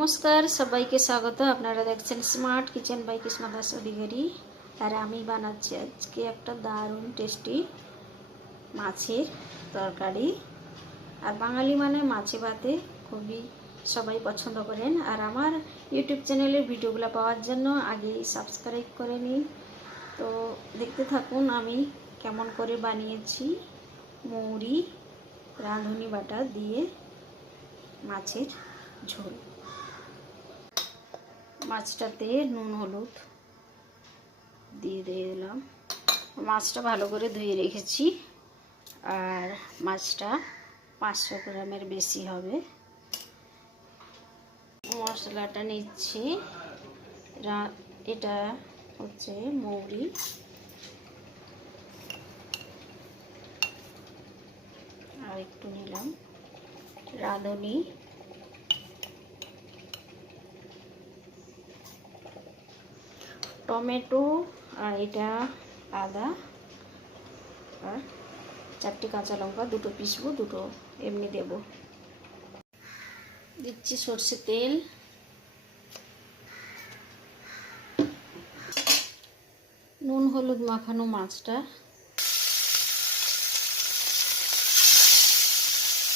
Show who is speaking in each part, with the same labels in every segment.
Speaker 1: নমস্কার, সবাইকে স্বাগত। আপনারা দেখছেন smart kitchen by Krishna Das Adhikari আর আমি বানাচ্ছি আজকে একটা দারুণ টেস্টি মাছের তরকারি। আর বাঙালি মানে মাছে ভাতে খুবই সবাই পছন্দ করেন। আর আমার ইউটিউব চ্যানেলের ভিডিওগুলো পাওয়ার জন্য আগেই সাবস্ক্রাইব করে নিন। তো দেখতে থাকুন আমি কেমন করে বানিয়েছি মৌরি রাঁধুনি বাটা দিয়ে মাছের ঝোল। মাছটাতে নুন, হলুদ দিয়ে দিয়ে দিলাম। মাছটা ভালো করে ধুয়ে রেখেছি। আর মাছটা পাঁচশো গ্রামের বেশি হবে। মশলাটা নিচ্ছি। এটা হচ্ছে মৌরি। আর একটু নিলাম। রাঁধুনি। টমেটো আর এটা আদা আর চারটে কাঁচা লঙ্কা, দুটো পিসবো, দুটো এমনি দেব। দিচ্ছি সর্ষে তেল। নুন হলুদ মাখানো মাছটা।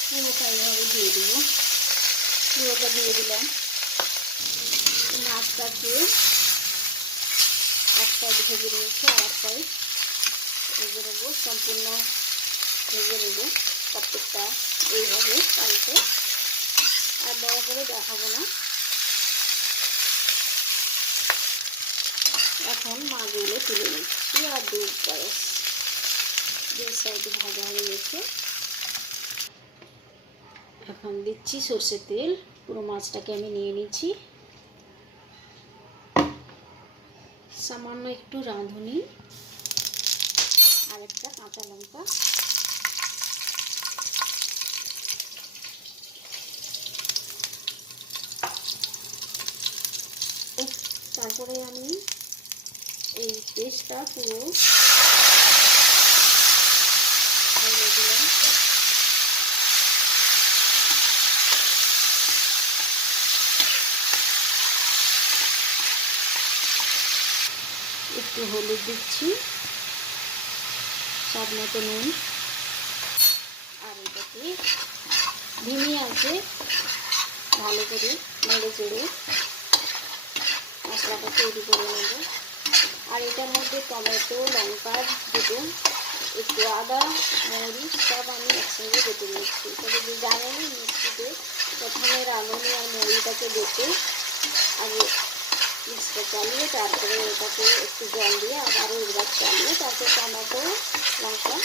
Speaker 1: পুরোটা এইভাবে দিয়ে দেবো। দিয়ে দিলাম। মাছটাকে সাইড ভেজে রয়েছে আর এক সাইড ভেজে নেব, সম্পূর্ণ ভেজে নেব প্রত্যেকটা এইভাবে পাল্টে। আর বড় করে দেখাবো না। এখন মাছগুলো তুলে নিচ্ছি, আর দু পায়েস, দুই সাইডে ভাজা হয়ে গেছে। এখন দিচ্ছি সর্ষের তেল, পুরো মাছটাকে আমি নিয়ে নিচ্ছি। সামান্য একটু রাঁধুনি। আর একটা কাঁচা লঙ্কা। তারপরে আমি এই পেস্টটা পুরো ঢেলে দিলাম একটু হলুদ দিচ্ছি। স্বাদ মতো নুন। আর এটাকে ধিমি আছে, ভালো করে নেড়ে চেড়ে মশলাটা তৈরি করে নেব। আর এটার মধ্যে টমেটো, লঙ্কা দুটো, একটু আদা, মরিচ সব আমি একসঙ্গে বেটে নিচ্ছি। তবে যে জানেন মিষ্টিতে প্রথমে রাঁধুনি আর মরিটাকে বেটে আগে মিক্সটা চালিয়ে তারপরে ওটাকে একটু জল দিয়ে আবারও একবার চালিয়ে তারপরে টমেটো, লঙ্কা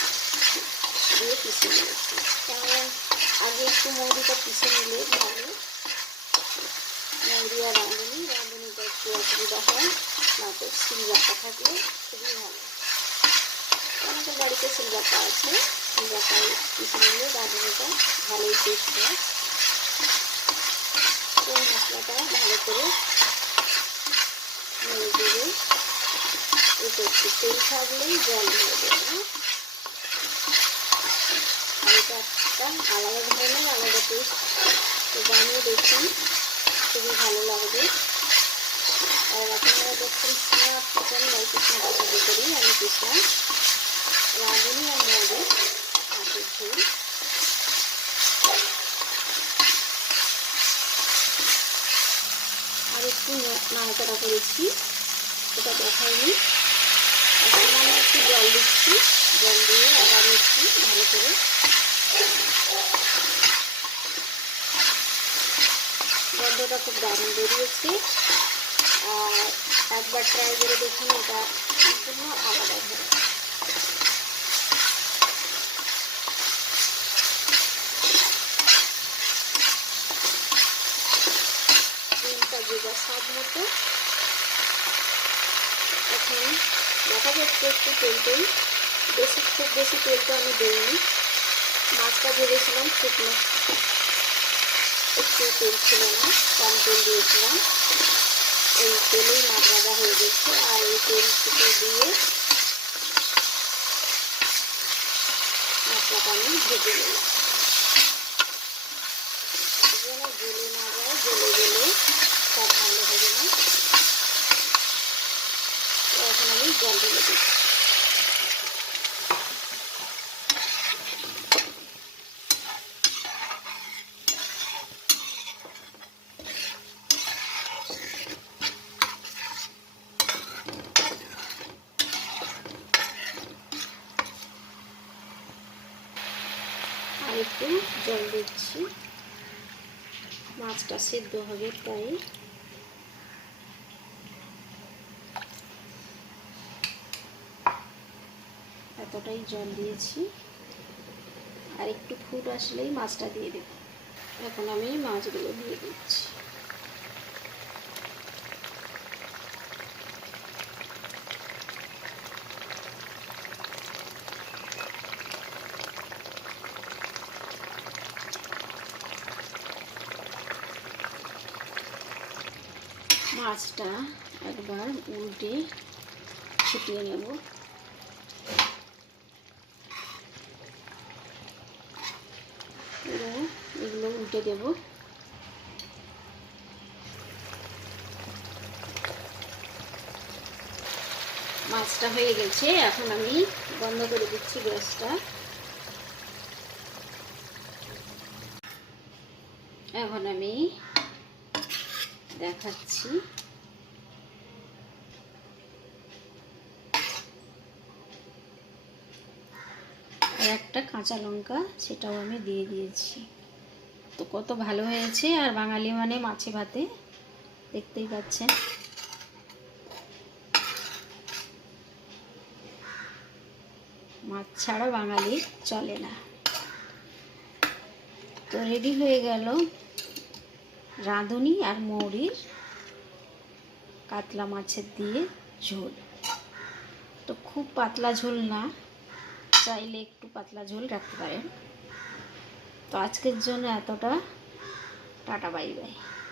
Speaker 1: দিয়ে পিষে নিয়েছি। কারণ আগে একটু মৌরিটা পিষে নিলে ভালো। মৌরি আর রাঁধুনি রাঁধুনিটা একটু অসুবিধা হয় না তো সিলভারটা থাকলে খুবই ভালো। অনেকের বাড়িতে সিলভারটা আছে সিলভারটা পিষে নিলে রাঁধুনিটা ভালোই টেস্ট হয়। তো মশলাটা ভালো করে দেবে এটা একটু তেল থাকলেই জল দিয়ে দেবে। এটা আলাদা ধরনের আলাদা টেস্ট বানিয়ে দেখুন, খুবই ভালো লাগবে। আর আপনারা দেখছেন আমি কৃষ্ণ রাঁধুনি আর মধু মাছের ঝোল আর একটু নাড়াচাড়া করেছি। এটা দেখাইনি। সামান্য একটু জল দিচ্ছি। জল দিয়ে আবার একটু ভালো করে গন্ধটা খুব দারুণ বেরিয়েছে। আর একবার ট্রাই করে দেখুন, এটা সম্পূর্ণ আলাদা হবে। মতো। এখন দেখা যাচ্ছে একটু তেল তেল বেশি খুব বেশি তেলটা আমি দিইনি। মাছটা ভেবেছিলাম শুকনো। একটু তেল ছিল না, কম তেল দিয়েছিলাম। এই তেলেই মাছ ভাজা হয়ে গেছে। আর এই তেল থেকে দিয়ে মশলাটা আমি ভেজে নিলাম যেন গলে না যায় গলে গেলে জল দিচ্ছি আর একটু জল দিচ্ছি। মাছটা সেদ্ধ হবে তাই এতটাই জল দিয়েছি। আর একটু ফুট আসলেই মাছটা দিয়ে দেব। এখন আমি মাছগুলো দিয়ে দিচ্ছি। মাছটা একবার উল্টে ফুটিয়ে নেব পুরো উল্টে দেব। মাছটা হয়ে গেছে, এখন আমি বন্ধ করে দিচ্ছি গ্যাসটা। এখন আমি দেখাচ্ছি। একটা কাঁচা লঙ্কা, সেটাও আমি দিয়ে দিয়েছি। কত ভালো হয়েছে আর বাঙালি মানে মাছে ভাতে। দেখতেই পাচ্ছেন। মাছ ছাড়া বাঙালি চলে না। তো রেডি হয়ে গেল রাঁধুনি আর মৌরির কাতলা মাছের দিয়ে ঝোল। তো খুব পাতলা ঝোল না, চাইলে একটু পাতলা ঝোল রাখতে পারেন। তো আজকের জন্য এতটা। Tata bye bye.